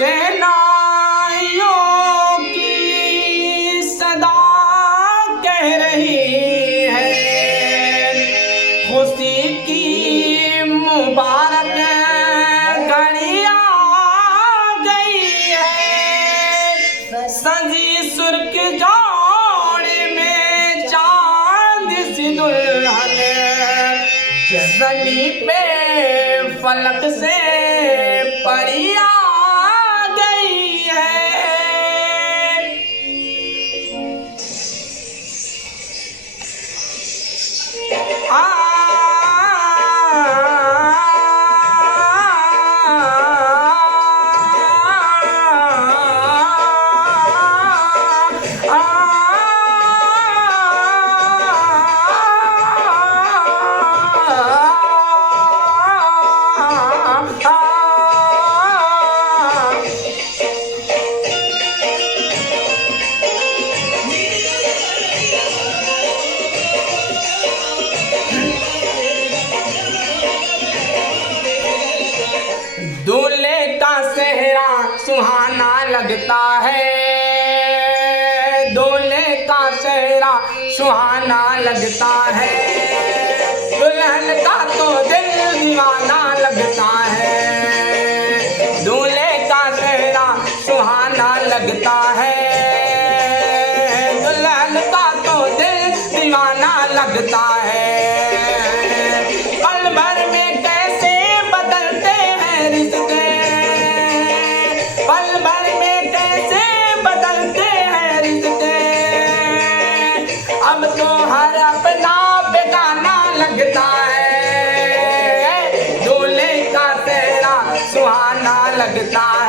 शहनाइयों की सदा कह रही है, खुशी की मुबारक घड़ी आ गई है। सजी सुर्ख जोड़े में चांद सी दुल्हन, जमी पे फलक से परी आ गई है। दूल्हे का सेहरा सुहाना लगता है, दूल्हे का सेहरा सुहाना लगता है। दुल्हन का तो दिल दीवाना लगता है, दूल्हे का सेहरा सुहाना लगता है। दुल्हन का तो दिल दीवाना लगता है। पल भर में कैसे बदलते हैं रिश्ते, पल भर में कैसे बदलते हैं रिश्ते। अब तो हर अपना बेगाना लगता है, दूल्हे का सेहरा सुहाना लगता है।